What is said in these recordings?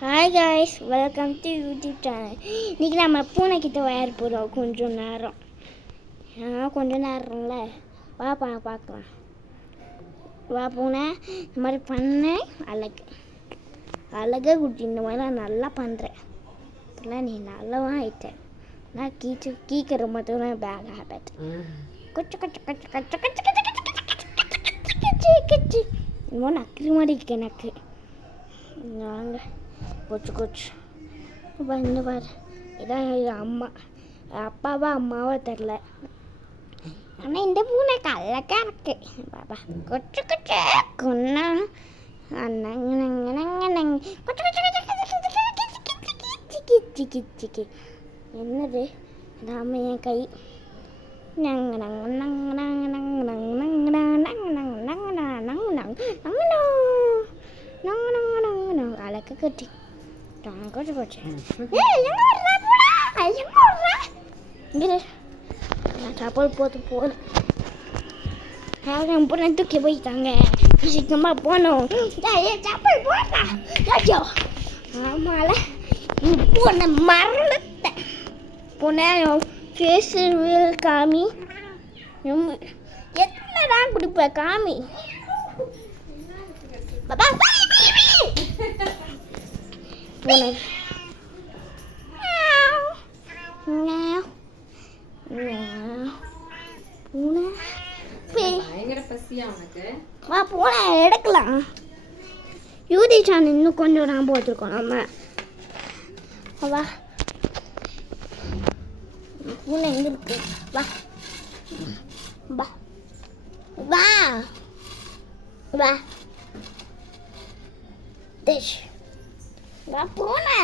Hi guys, welcome to YouTube channel. இன்றைக்கி நம்ம பூனைக்கிட்ட wire போகிறோம் கொஞ்சம் நேரம். கொஞ்சம் நேரம்ல வா பார்க்கலாம். வா பூனை, இந்த மாதிரி பண்ண அழகாக குட்டி, இந்த மாதிரிலாம் நல்லா பண்ணுறேன். இதெல்லாம் நீ நல்லவா ஆயிட்ட. நான் கீக்கிற மட்டும் தான் பேக் ஹேபிட். கொச்சு கொச்சு கொச்சு கொச்சு கொச்சு கொச்சு கொச்சு இன்னும் நக்கிற மாதிரி இருக்கு எனக்கு. வாங்க கொச்சு கொச்சு. இந்த பாரு, இதான் அம்மா. அப்பாவா அம்மாவா தெரில, ஆனால் இந்த பூனை கல்லக்கா இருக்கு. பாபா கொச்சு கொச்சு கொன்னா கொச்சு கொச்சு கிச்சு. என்னது நாம என் கை அழகு கட்டி கொச்சு கொச்சு. சப்பல் போது என் பொண்ணை தூக்கி போயிட்டாங்க. சீக்கிரமா போனோம். சப்பல் போட்டா ஆமால பூனை மறந்துட்டேன். பூனை ஃபேஸு காமி, எத்தனை தான் குடிப்ப காமி. பாபா பூனை பூனை வா பூனை எடுக்கலாம். யூடி சேனல் இன்னும் கொஞ்சம் நான் போட்டிருக்கோம் நம்ம. வா பூனை எங்க இருக்கு? வா வா வா வா டிஷ் வா பூனை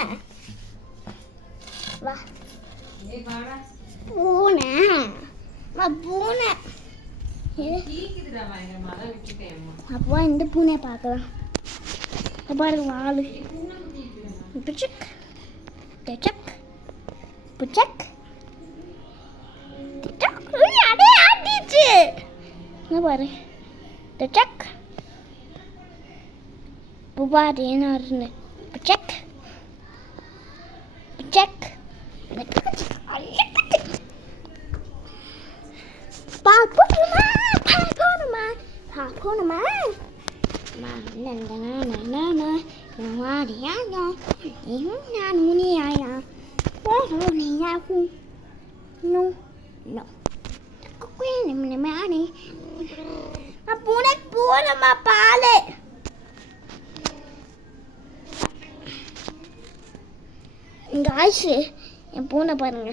வா பூனை வா பூனை. அப்போ இந்த பூனையை பார்க்கலாம். பாருங்க வாழு புச்சக் புச்சக் புச்சக். அடே ஆட்டிச்சு பாரு. புச்சக் புபாரி என்ன புச்சக் புச்சக். பூனைமா பால் இந்த ஆயிஷு என் பூனை பாருங்க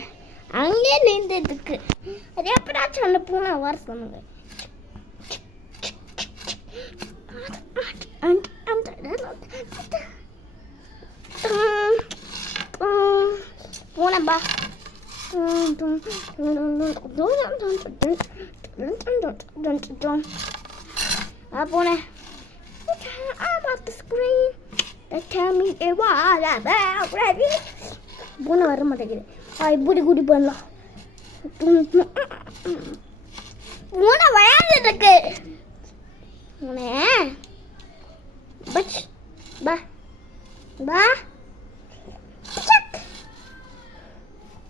அங்கே நின்றுருக்கு. அது எப்படாச்சும் அந்த பூனை வர சொன்னாங்க. பூனைப்பா பூனை பூனை வர மாட்டேங்குது. இப்படி கூட்டி போயிடலாம். பூனை விளையாண்டுட்டு இருக்கு. பூனை பச் பா பா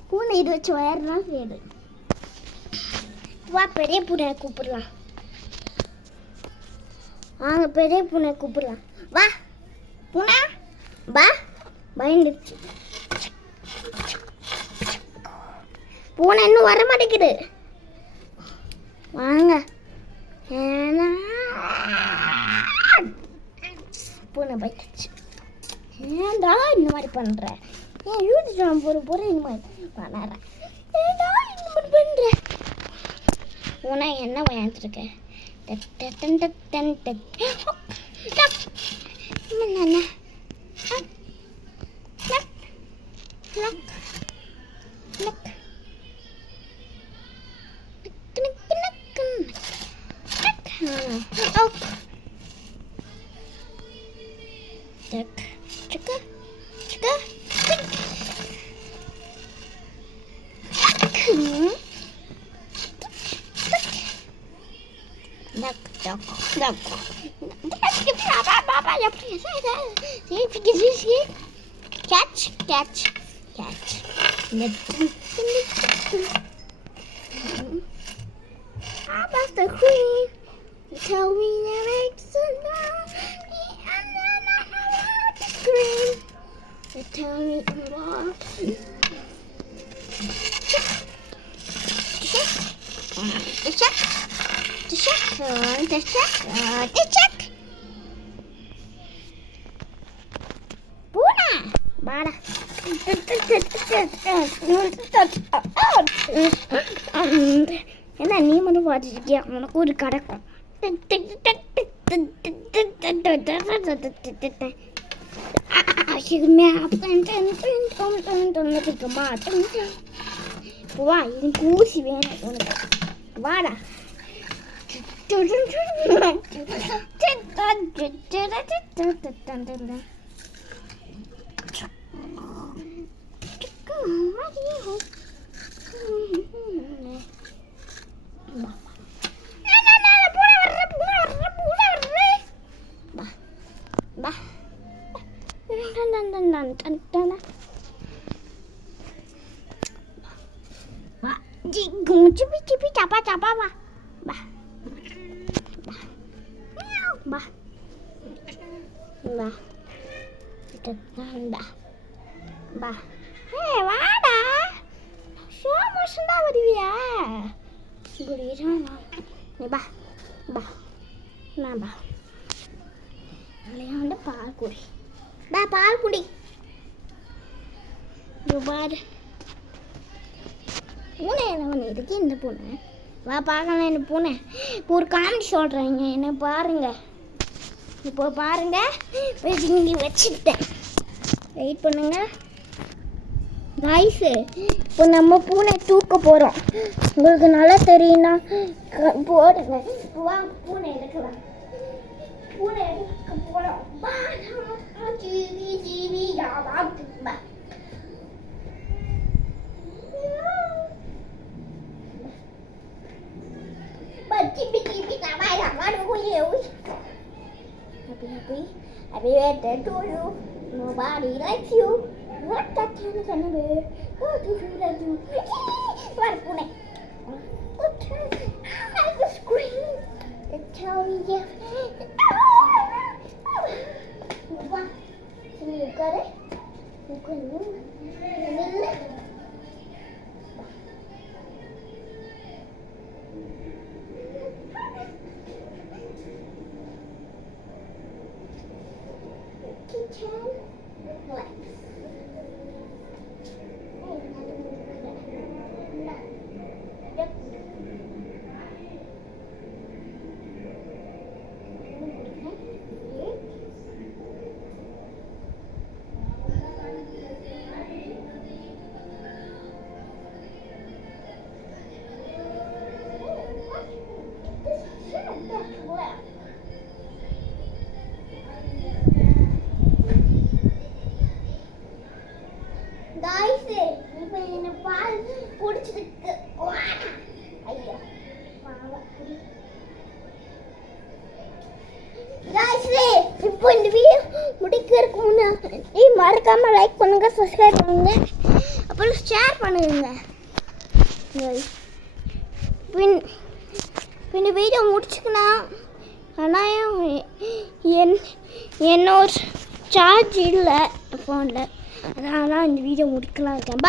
பூனை இது வச்சு வயர்னா சரி. வா பெரிய பூனை கூப்பிடலாம். வாங்க பெரிய பூனை கூப்பிடலாம். வா பூனை பா. பயந்துருச்சு. பூனை இன்னும் வர மாட்டேங்குது. வாங்க பூனை பயந்துருச்சு. ஏன்டா இந்த மாதிரி பண்ற? ஏன் யூடியூப் போற இந்த மாதிரி பண்ணறேன்? ஏன்டா இந்த மாதிரி பண்ற? பூனை என்ன பயந்துருக்க? catch, catch, catch. Above the queen, you tell me that makes a noise, and then I have to scream. You tell me I'm lost. The check. Puna, bada. என்ன நீ மட்டும் பார்த்துட்டு இருக்கியா? உனக்கு ஒரு கிடக்கும். வா, இதுக்கு ஊசி வேணும் உனக்கு. வாடா. வாடா, ஷோ மோஷன் தான் வருவியா? பா பா நான் பா விளையாண்டு பால் குடி. பா பால் குடி. பாரு பூனை என்ன இதுக்கு இந்த பூனை. வா பார்க்கலாம் என்ன பூனை. இப்போ ஒரு காமெடி சொல்கிறேங்க, என்ன பாருங்க. இப்போ பாருங்க, இங்கே வச்சுட்டேன். வெயிட் பண்ணுங்க காய்ஸு. இப்போ நம்ம பூனை தூக்க போகிறோம். உங்களுக்கு நல்லா தெரியும்னா போடுங்க. வா பூனை எடுக்கலாம். பூனை எடுக்க போகிறோம். ஜீவி ஜீவி யாவா Happy birthday to you. Nobody likes you. What that kind of number? What do you like you? What pune? I was screaming. Tell me yes. What? You got it? You couldn't. Kitchen flex. இப்போ என்ன பால் குடிச்சதுக்கு ஐயா இப்போ இந்த video முடிக்கிறதுக்கு முன்னாடி மறக்காம like பண்ணுங்க, subscribe பண்ணுங்க, அப்புறம் ஷேர் பண்ணுங்க. இந்த வீடியோ முடிச்சுக்கணும். ஆனால் என்னோட சார்ஜ் இல்லை ஃபோனில், அதனால இந்த வீடியோ முடிக்கலாம் இருக்கேன்.